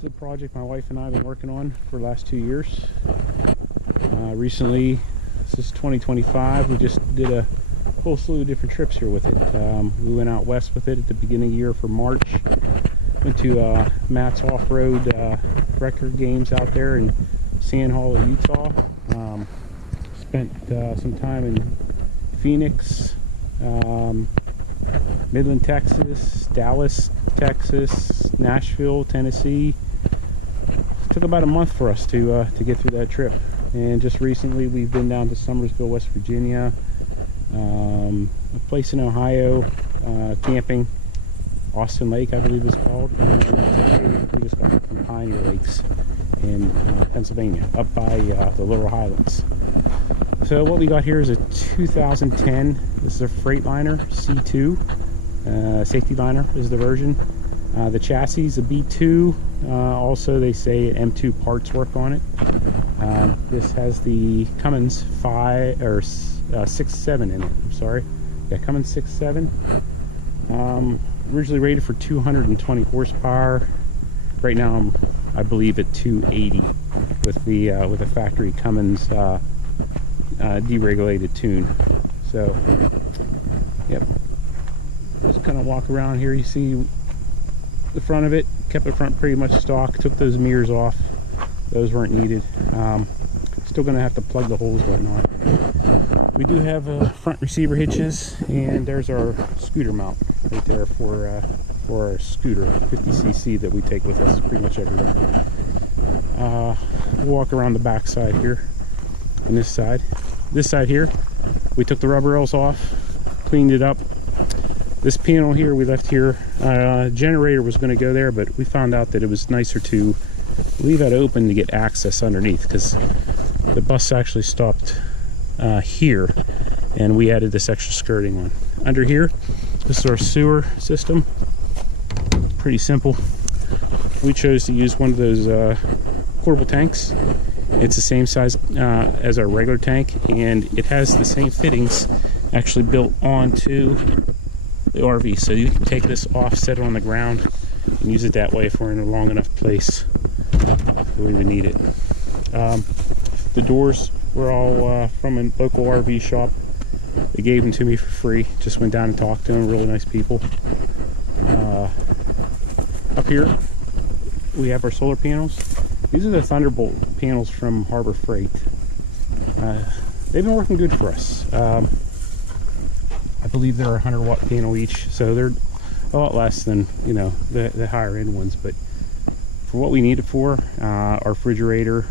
This is a project my wife and I have been working on for the last 2 years. Recently, this is 2025, we just did a whole slew of different trips here with it. We went out west with it at the beginning of the year for March. Went to Matt's off-road record games out there in Sand Hollow, Utah. Spent some time in Phoenix, Midland, Texas, Dallas, Texas, Nashville, Tennessee. It took about a month for us to get through that trip. And just recently we've been down to Summersville, West Virginia, a place in Ohio, camping, Austin Lake I believe it's called, and we just got back from Pioneer Lakes in Pennsylvania, up by the Little Highlands. So what we got here is a 2010, this is a Freightliner C2, safety liner is the version. The chassis is a B2, also they say M2 parts work on it. This has the Cummins 6.7 in it, I'm sorry. Yeah, Cummins 6.7. Originally rated for 220 horsepower. Right now I believe at 280 with the factory Cummins deregulated tune. So, yep. Just kind of walk around here. You see the front of it. Kept the front pretty much stock. Took those mirrors off. Those weren't needed. Still going to have to plug the holes, whatnot. We do have front receiver hitches, and there's our scooter mount right there for our scooter 50cc that we take with us pretty much everywhere. We'll walk around the back side here. On this side here, we took the rubber rails off, cleaned it up. This panel here we left here, generator was going to go there, but we found out that it was nicer to leave that open to get access underneath, because the bus actually stopped here, and we added this extra skirting on. Under here, this is our sewer system. Pretty simple. We chose to use one of those portable tanks. It's the same size as our regular tank, and it has the same fittings actually built onto the RV. So you can take this off, set it on the ground, and use it that way if we're in a long enough place where we would need it. The doors were all from a local RV shop. They gave them to me for free. Just went down and talked to them. Really nice people. Up here we have our solar panels. These are the Thunderbolt panels from Harbor Freight. They've been working good for us. I believe they're a 100-watt panel each, so they're a lot less than, you know, the higher end ones. But for what we need it for, our refrigerator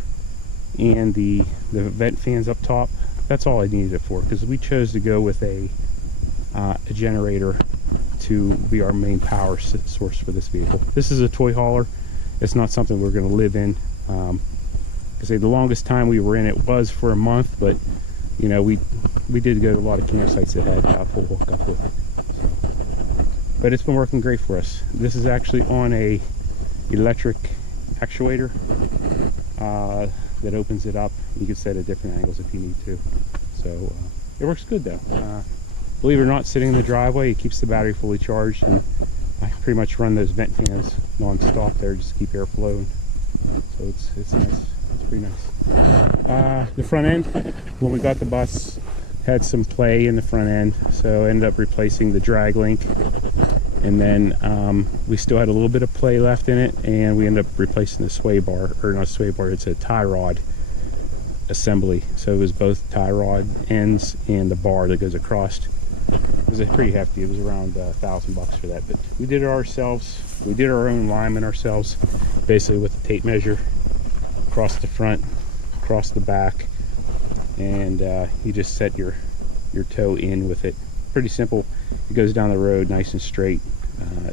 and the vent fans up top, that's all I needed it for, because we chose to go with a generator to be our main power source for this vehicle. This is a toy hauler. It's not something we're going to live in. I say the longest time we were in it was for a month, but you know, we did go to a lot of campsites that had full hookup with it. So, but it's been working great for us. This is actually on a electric actuator that opens it up. You can set at different angles if you need to. So it works good though. Believe it or not, sitting in the driveway, it keeps the battery fully charged, and I pretty much run those vent fans non-stop there just to keep air flowing. So it's nice. It's pretty nice. The front end, when we got the bus, had some play in the front end, so I ended up replacing the drag link, and then we still had a little bit of play left in it, and we ended up replacing the sway bar, or not sway bar, it's a tie rod assembly. So it was both tie rod ends and the bar that goes across. It was pretty hefty. It was around $1,000 for that, but we did it ourselves. We did our own alignment ourselves, basically with the tape measure across the front, across the back, and you just set your toe in with it. Pretty simple. It goes down the road nice and straight.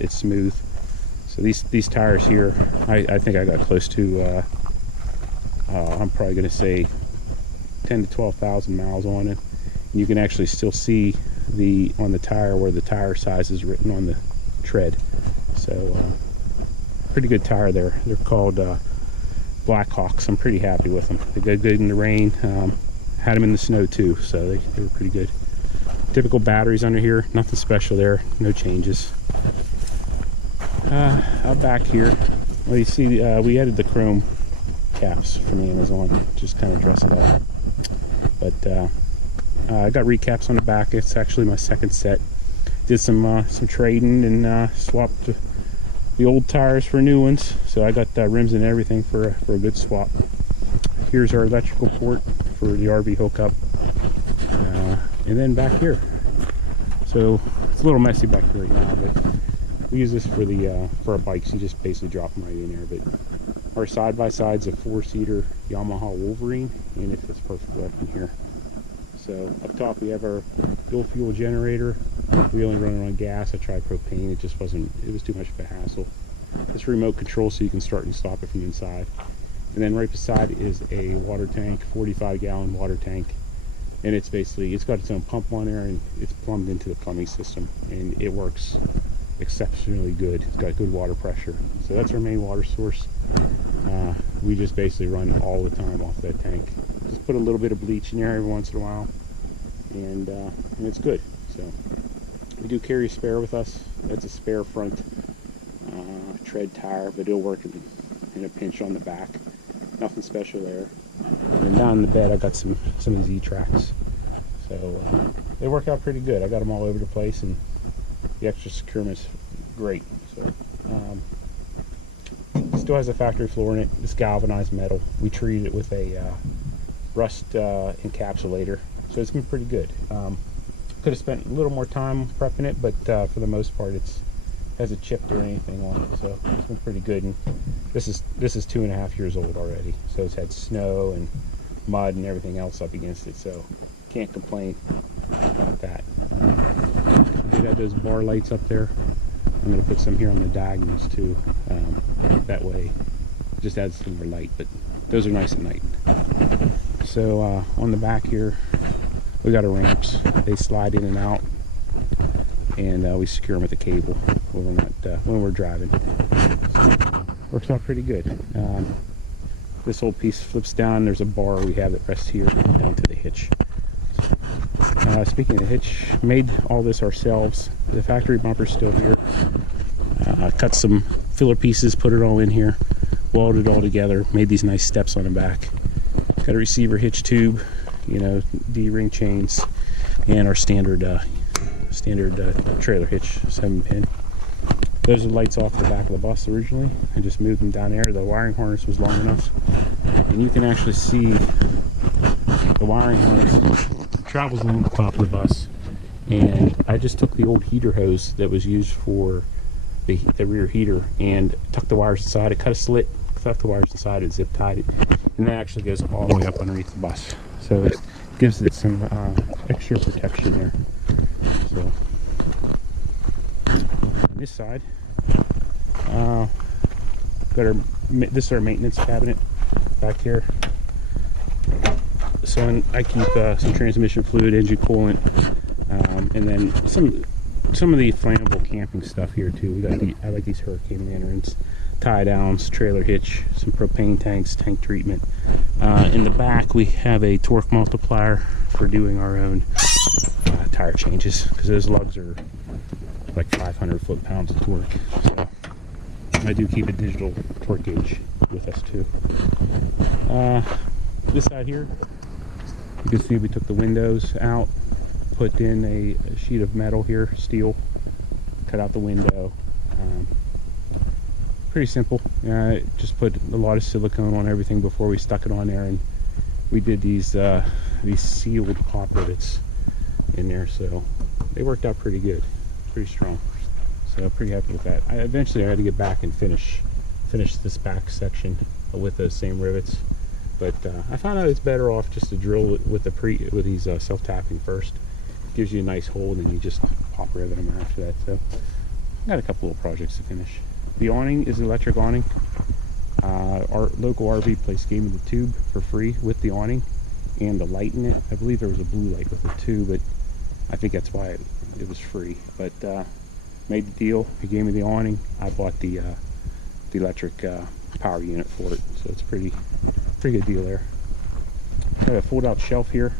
It's smooth. So these tires here, I think I got close to I'm probably going to say 10 to 12,000 miles on it. And you can actually still see on the tire where the tire size is written on the tread. So pretty good tire there. They're called Blackhawks. I'm pretty happy with them. They go good in the rain. Had them in the snow too, so they were pretty good. Typical batteries under here, nothing special there, no changes. Out back here, Well, you see, we added the chrome caps from Amazon, just kind of dress it up. But I got recaps on the back. It's actually my second set. Did some trading and swapped the old tires for new ones. So I got rims and everything for a good swap. Here's our electrical port for the RV hookup, and then back here. So it's a little messy back here right now, but we use this for our bikes. You just basically drop them right in there. But our side-by-side's a 4-seater Yamaha Wolverine, and it fits perfectly up in here. So up top we have our dual fuel generator. We only run it on gas. I tried propane. It just wasn't. It was too much of a hassle. This remote control, so you can start and stop it from inside. And then right beside is a water tank, 45-gallon water tank, and it's got its own pump on there, and it's plumbed into the plumbing system, and it works exceptionally good. It's got good water pressure. So that's our main water source. We just basically run all the time off that tank. Just put a little bit of bleach in there every once in a while, and it's good. So we do carry a spare with us. That's a spare front tread tire, but it'll work in a pinch on the back. Nothing special there. And down in the bed I got some of these E-tracks. So they work out pretty good. I got them all over the place, and the extra securement's great. So still has a factory floor in it. It's galvanized metal. We treated it with a rust encapsulator, so it's been pretty good. Could have spent a little more time prepping it, but for the most part it hasn't chipped or anything on it, so it's been pretty good. And this is 2.5 years old already, so it's had snow and mud and everything else up against it, so can't complain about that. We got those bar lights up there. I'm going to put some here on the diagonals too. That way it just adds some more light, but those are nice at night. So on the back here we got our ramps. They slide in and out, and we secure them with a cable when we're driving. So, works out pretty good. This whole piece flips down. There's a bar we have that rests here down to the hitch. Speaking of hitch, made all this ourselves. The factory bumper's still here. Cut some filler pieces, put it all in here, welded it all together, made these nice steps on the back. Got a receiver hitch tube, D-ring chains, and our standard trailer hitch 7-pin. Those are lights off the back of the bus originally. I just moved them down there. The wiring harness was long enough, and you can actually see the wiring harness travels along the top of the bus. And I just took the old heater hose that was used for the rear heater and tucked the wires inside it, cut a slit, tucked the wires inside it, zip tied it, and that actually goes all the way up underneath the bus. So it gives it some extra protection there. So on this side, this is our maintenance cabinet back here. So I keep some transmission fluid, engine coolant, and then some of the flammable camping stuff here too. We got I like these hurricane lanterns, tie downs, trailer hitch, some propane tanks, tank treatment. In the back we have a torque multiplier for doing our own tire changes, because those lugs are like 500 foot-pounds of torque. So I do keep a digital torque gauge with us too. This side here, you can see we took the windows out, put in a sheet of metal here, steel, cut out the window. Pretty simple. Just put a lot of silicone on everything before we stuck it on there, and we did these sealed pop rivets in there, so they worked out pretty good, pretty strong. So pretty happy with that. Eventually I had to get back and finish this back section with those same rivets, but I found out it's better off just to drill it with these self-tapping first. It gives you a nice hole, and then you just pop rivet them after that. So I got a couple little projects to finish. The awning is an electric awning. Our local RV place gave me the tube for free with the awning and the light in it. I believe there was a blue light with it too, but I think that's why it was free. But made the deal. He gave me the awning. I bought the electric power unit for it, so it's pretty good deal there. Got a fold-out shelf here.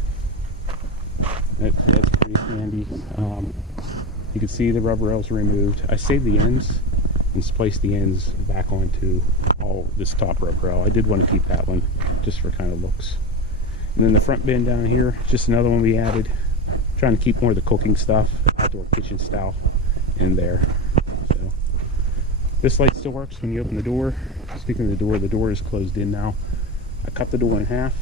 That's pretty handy. You can see the rubber rails are removed. I saved the ends and splice the ends back onto all this top rub rail. I did want to keep that one just for kind of looks. And then the front bin down here, just another one we added. Trying to keep more of the cooking stuff, outdoor kitchen style in there. So this light still works when you open the door. Speaking of the door is closed in now. I cut the door in half.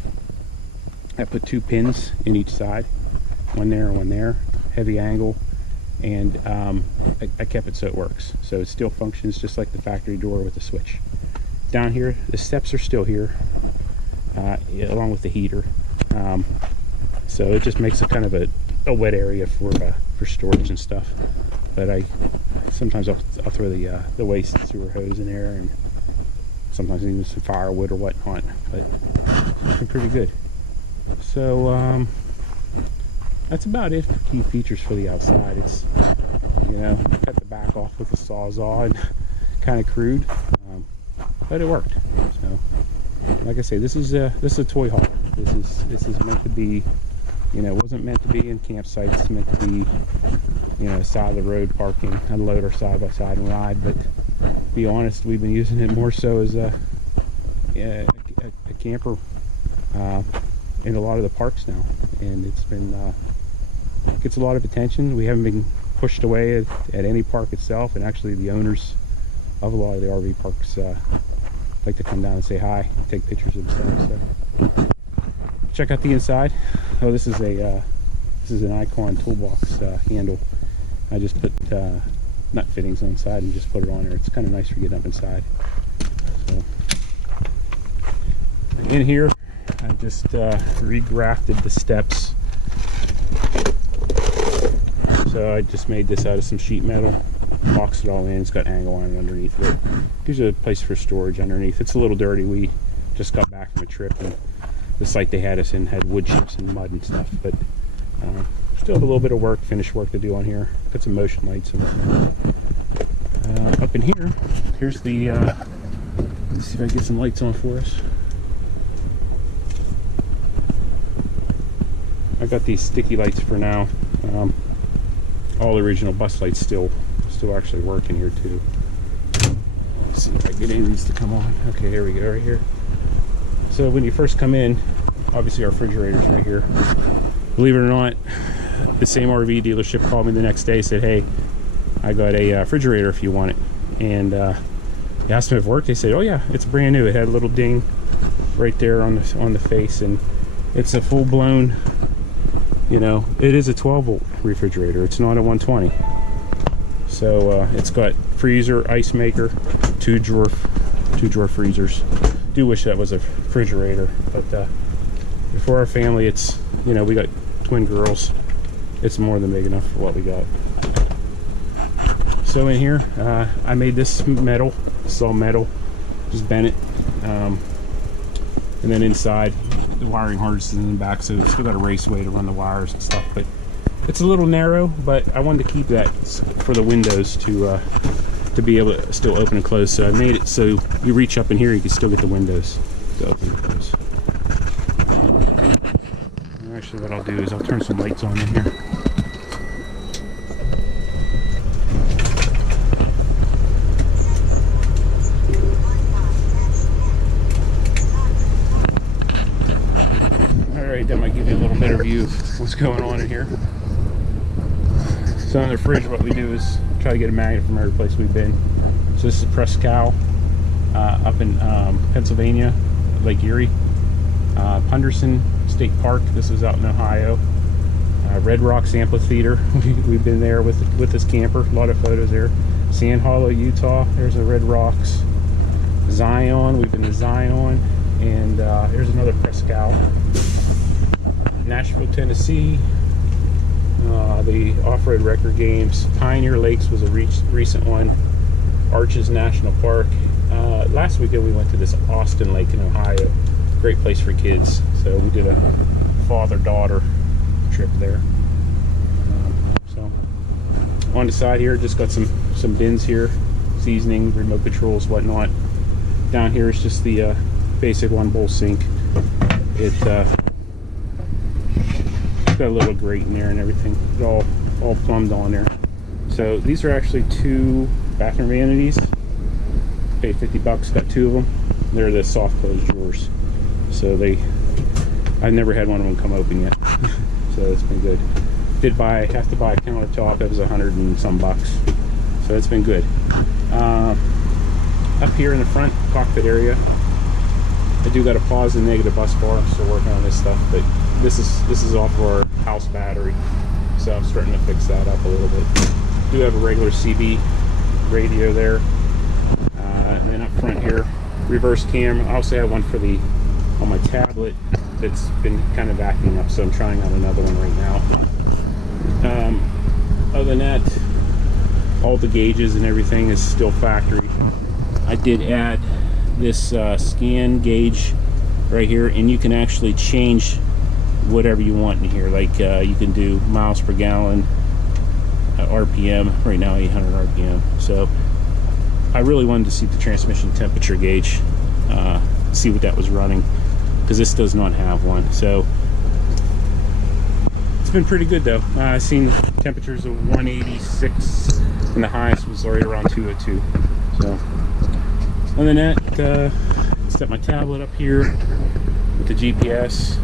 I put 2 pins in each side, one there, heavy angle, and I kept it so it works. So it still functions just like the factory door with the switch. Down here, the steps are still here, along with the heater. So it just makes it kind of a wet area for storage and stuff. But sometimes I'll throw the waste and sewer hose in there, and sometimes even some firewood or whatnot. But it's been pretty good. So that's about it for key features for the outside. It's, you know, cut the back off with a sawzall and kind of crude, but it worked. So like I say, this is a toy hauler. This is meant to be, you know, it wasn't meant to be in campsites. It's meant to be, you know, side of the road parking, unload our side by side and ride. But to be honest, we've been using it more so as a camper in a lot of the parks now, and it's been gets a lot of attention. We haven't been pushed away at any park itself, and actually the owners of a lot of the RV parks like to come down and say hi, take pictures of themselves. So check out the inside. Oh, this is an Icon toolbox handle. I just put nut fittings on the side and just put it on there. It's kind of nice for getting up inside. So in here, I just regrafted the steps. So I just made this out of some sheet metal, boxed it all in. It's got angle on it underneath of it. Gives you a place for storage underneath. It's a little dirty. We just got back from a trip, and the site they had us in had wood chips and mud and stuff, but still have a little bit of work, finished work to do on here. Got some motion lights and whatnot. Up in here, here's the let's see if I can get some lights on for us. I got these sticky lights for now. All original bus lights still actually work in here too. Let's see if I can get any of these to come on. Okay, here we go, right here. So when you first come in, obviously our refrigerator's right here. Believe it or not, the same RV dealership called me the next day, said, hey, I got a refrigerator if you want it. And they asked me if it worked. They said, oh yeah, it's brand new. It had a little ding right there on the face, and it's a full-blown, you know, it is a 12-volt refrigerator. It's not a 120. So it's got freezer, ice maker, two drawer freezers. Do wish that was a refrigerator, but for our family, it's, you know, we got twin girls. It's more than big enough for what we got. So in here, I made this metal. It's all metal. Just bent it, and then inside, the wiring harnesses in the back, so it's still got a raceway to run the wires and stuff. But it's a little narrow, but I wanted to keep that for the windows to be able to still open and close. So I made it so you reach up in here, you can still get the windows to open and close. And actually, what I'll do is I'll turn some lights on in here. Alright, that might give you a little better view of what's going on in here. So in the fridge, what we do is try to get a magnet from every place we've been. So this is Press Cow up in Pennsylvania, Lake Erie. Punderson State Park, this is out in Ohio. Red Rocks Amphitheater, we've been there with this camper, a lot of photos there. Sand Hollow, Utah, there's the Red Rocks. Zion, we've been to Zion, and here's another Press Cow. Nashville, Tennessee, the off-road record games. Pioneer Lakes was a recent one. Arches National Park. Last weekend we went to this Austin Lake in Ohio. Great place for kids. So we did a father-daughter trip there. So on the side here, just got some bins here, seasoning, remote controls, whatnot. Down here is just the basic one-bowl sink. It's got a little grate in there and everything. It's all plumbed on there. So these are actually two bathroom vanities. paid 50 bucks, got 2 of them. They're the soft close drawers. So I've never had one of them come open yet. So it's been good. Have to buy a countertop. It was 100 and some bucks. So it's been good. Up here in the front cockpit area, I do got to pause the negative bus bar. I'm still working on this stuff, but this is off of our house battery. So I'm starting to fix that up a little bit. Do have a regular CB radio there. And then up front here, reverse cam. I also have one for on my tablet that's been kind of acting up, so I'm trying out another one right now. Other than that, all the gauges and everything is still factory. I did add this scan gauge right here, and you can actually change whatever you want in here. Like you can do miles per gallon, RPM. Right now 800 RPM. So I really wanted to see the transmission temperature gauge, see what that was running, because this does not have one. So it's been pretty good though. I've seen temperatures of 186 and the highest was right around 202. So other than that, set my tablet up here with the GPS,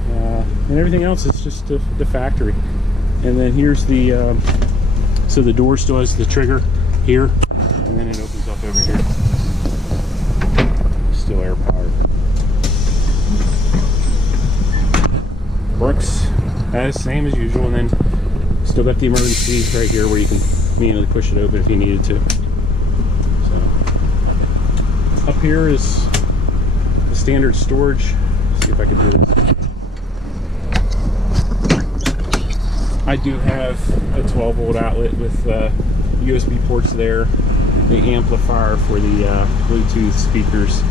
and everything else is just the factory. And then here's the so the door still has the trigger here, and then it opens up over here. Still air powered. Works as same as usual, and then still got the emergency right here where you can manually push it open if you needed to. So up here is the standard storage. Let's see if I can do this. I do have a 12-volt outlet with USB ports there, the amplifier for the Bluetooth speakers,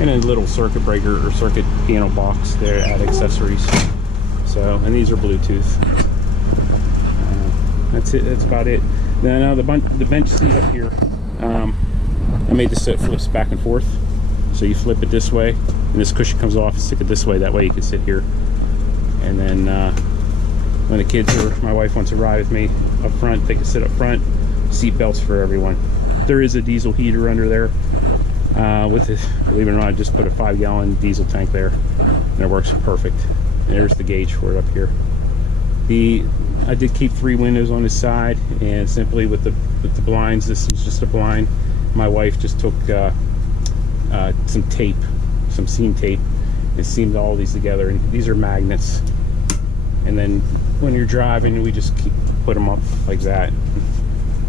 and a little circuit breaker or circuit panel box there to add accessories. So, and these are Bluetooth. That's it. That's about it. Then the bench seat up here, I made this so it flips back and forth. So you flip it this way, and this cushion comes off. Stick it this way. That way you can sit here. And then when the kids or my wife wants to ride with me up front, they can sit up front. Seat belts for everyone. There is a diesel heater under there. With this, believe it or not, I just put a 5-gallon diesel tank there, and it works perfect. There's the gauge for it up here. I did keep 3 windows on this side, and simply with the blinds, this is just a blind. My wife just took some tape, some seam tape, and seamed all these together. And these are magnets. And then when you're driving, we just put them up like that.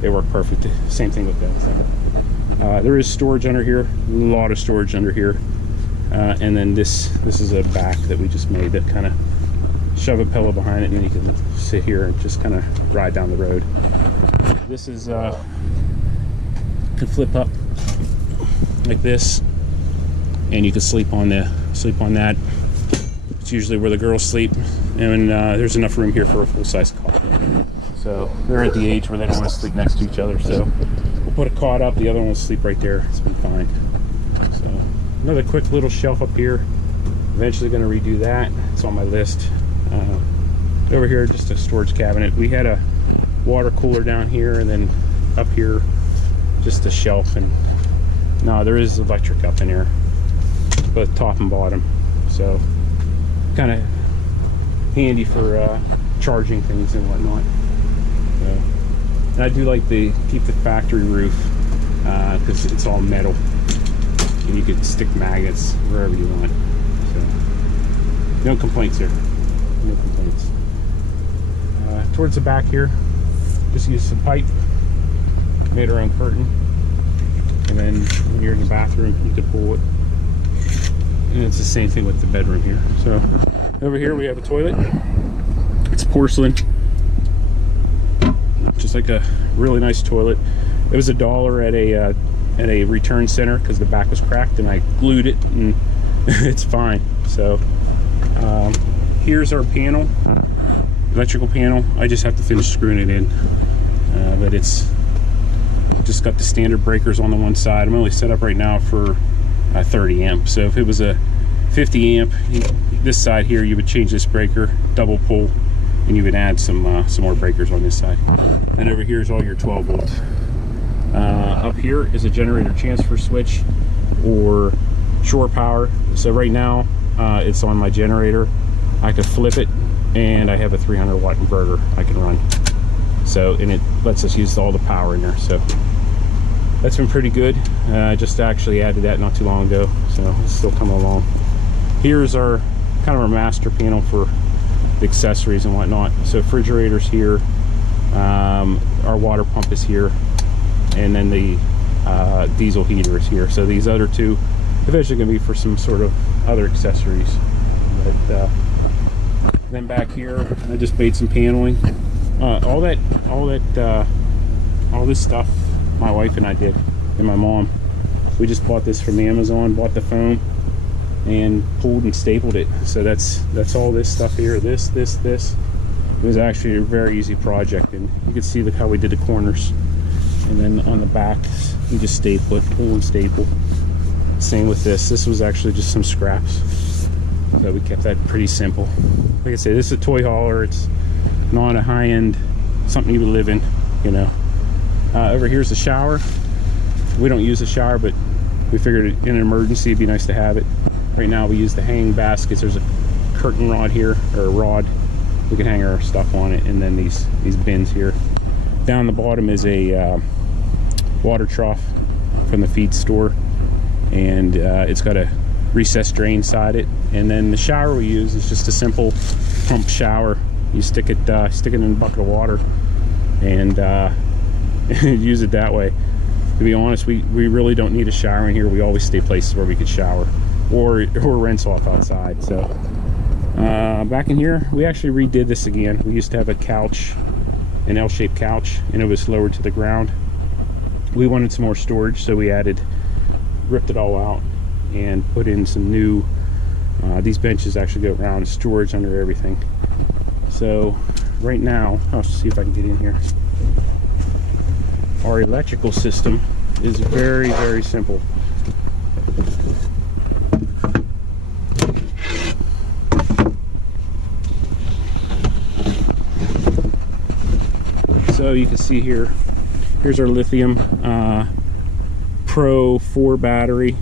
They work perfect. Same thing with that side. There is storage under here, a lot of storage under here. And then this is a back that we just made that kind of shove a pillow behind it, and then you can sit here and just kind of ride down the road. This is can flip up like this, and you can sleep on that. It's usually where the girls sleep, and there's enough room here for a full-size cot. So they're at the age where they don't want to sleep next to each other, so we'll put a cot up, the other one will sleep right there. It's been fine. So another quick little shelf up here. Eventually going to redo that. It's on my list. Over here, just a storage cabinet. We had a water cooler down here, and then up here just a shelf. And no, there is electric up in here, both top and bottom, so kind of handy for charging things and whatnot. So, and I do like to keep the factory roof because it's all metal, and you could stick magnets wherever you want. So no complaints here. No complaints. Towards the back here, just use some pipe, made our own curtain, and then when you're in the bathroom, you can pull it. And it's the same thing with the bedroom here. So over here we have a toilet. It's porcelain, just like a really nice toilet. It was $1 at a return center because the back was cracked, and I glued it, and it's fine. So here's our panel, electrical panel. I just have to finish screwing it in, but it's just got the standard breakers on the one side. I'm only set up right now for 30 amp. So if it was a 50 amp, this side here, you would change this breaker, double pull, and you would add some more breakers on this side. Then over here is all your 12 volts. Up here is a generator transfer switch. or shore power. So right now it's on my generator. I could flip it, and I have a 300 watt inverter I can run. So, and it lets us use all the power in there. So that's been pretty good. I just actually added that not too long ago, so it's still coming along. Here's our kind of our master panel for the accessories and whatnot. So refrigerator's here, our water pump is here, and then the diesel heater is here. So these other two eventually going to be for some sort of other accessories. But then back here, I just made some paneling. All this stuff my wife and I did, and my mom. We just bought this from Amazon, bought the foam, and pulled and stapled it. So that's all this stuff here. This. It was actually a very easy project, and you can see how we did the corners. And then on the back, you just staple it, pull and staple. Same with this. This was actually just some scraps. So we kept that pretty simple. Like I say, this is a toy hauler. It's not a high-end, something you would live in, you know. Over here's the shower. We don't use the shower, but we figured in an emergency it'd be nice to have it. Right now we use the hanging baskets. There's a curtain rod here, or a rod. We can hang our stuff on it, and then these bins here. Down the bottom is a water trough from the feed store, and it's got a recessed drain side it. And then the shower we use is just a simple pump shower. You stick it in a bucket of water and use it that way. To be honest, we really don't need a shower in here. We always stay places where we could shower or rinse off outside. So back in here, we actually redid this again. We used to have a couch, an L-shaped couch, and it was lowered to the ground. We wanted some more storage, so we ripped it all out and put in some new, these benches actually go around, storage under everything. So right now, I'll see if I can get in here. Our electrical system is very, very simple. So you can see here, here's our lithium Pro 4 battery.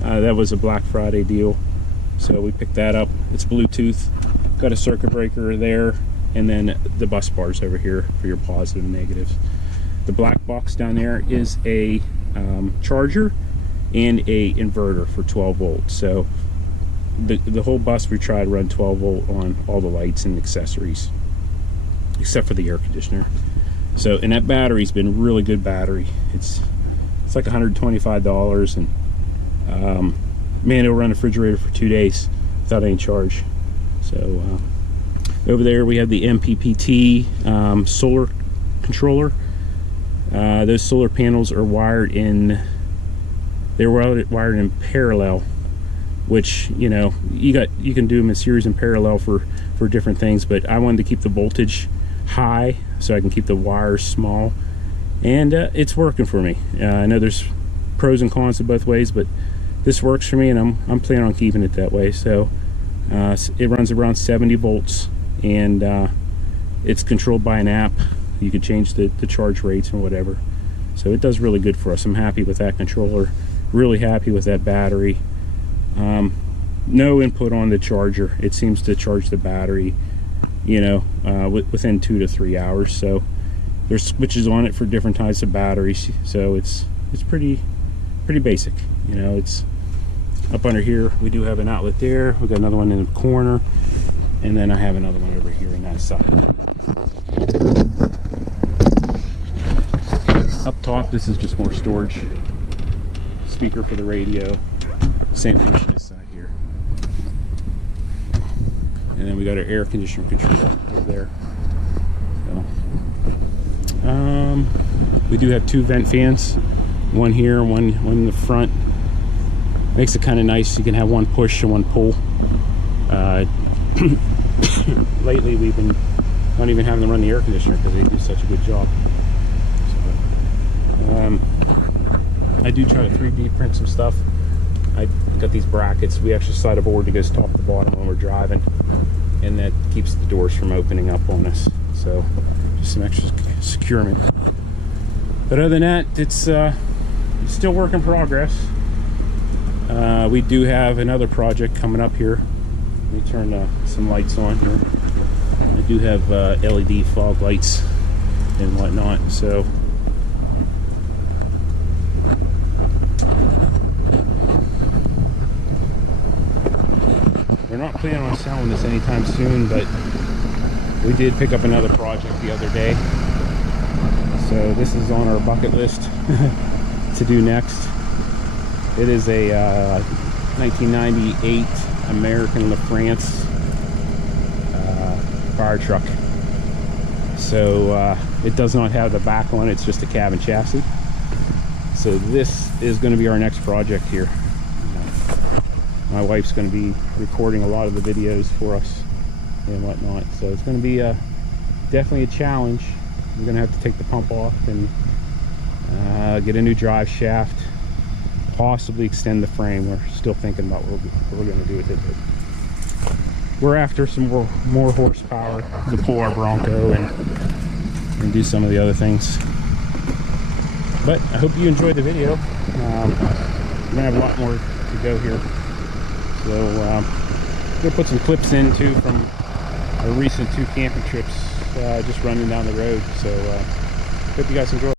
That was a Black Friday deal, so we picked that up. It's Bluetooth, got a circuit breaker there, and then the bus bars over here for your positive and negatives. The black box down there is a charger and a inverter for 12 volts. So the whole bus we tried to run 12 volt on all the lights and accessories, except for the air conditioner. So, and that battery's been really good battery. It's like $125, and man, it'll run the refrigerator for 2 days without any charge. So over there we have the MPPT solar controller. Those solar panels are wired in, they're wired in parallel, which, you know, you can do them in series and parallel for different things, but I wanted to keep the voltage high so I can keep the wires small, and it's working for me. I know there's pros and cons to both ways, but this works for me, and I'm planning on keeping it that way. So it runs around 70 volts, and it's controlled by an app. You can change the charge rates and whatever. So it does really good for us. I'm happy with that controller, really happy with that battery. No input on the charger. It seems to charge the battery, you know, within 2 to 3 hours. So there's switches on it for different types of batteries. So it's pretty basic. You know, it's up under here. We do have an outlet there. We got another one in the corner, and then I have another one over here on that side. Up top, this is just more storage. Speaker for the radio. Same thing on this side here. And then we got our air conditioner controller over there. So, we do have 2 vent fans, one here and one in the front. Makes it kind of nice. You can have one push and one pull. Lately, we've been not even having to run the air conditioner because they do such a good job. So, I do try to 3D print some stuff. I got these brackets. We actually slide a board that goes top to bottom when we're driving, and that keeps the doors from opening up on us. So just some extra securement. But other than that, it's still work in progress. We do have another project coming up here. Let me turn some lights on here. I do have LED fog lights and whatnot, so we're not planning on selling this anytime soon, but we did pick up another project the other day, so this is on our bucket list to do next. It is a 1998 American LaFrance fire truck. So it does not have the back on it, it's just a cabin chassis. So this is going to be our next project here. My wife's going to be recording a lot of the videos for us and whatnot, so it's going to be definitely a challenge. We're going to have to take the pump off and get a new drive shaft, possibly extend the frame. We're still thinking about what we're going to do with it, but we're after some more horsepower to pull our Bronco and do some of the other things. But I hope you enjoyed the video. We're gonna have a lot more to go here, so I'm gonna put some clips in too from our recent 2 camping trips, just running down the road. So hope you guys enjoy.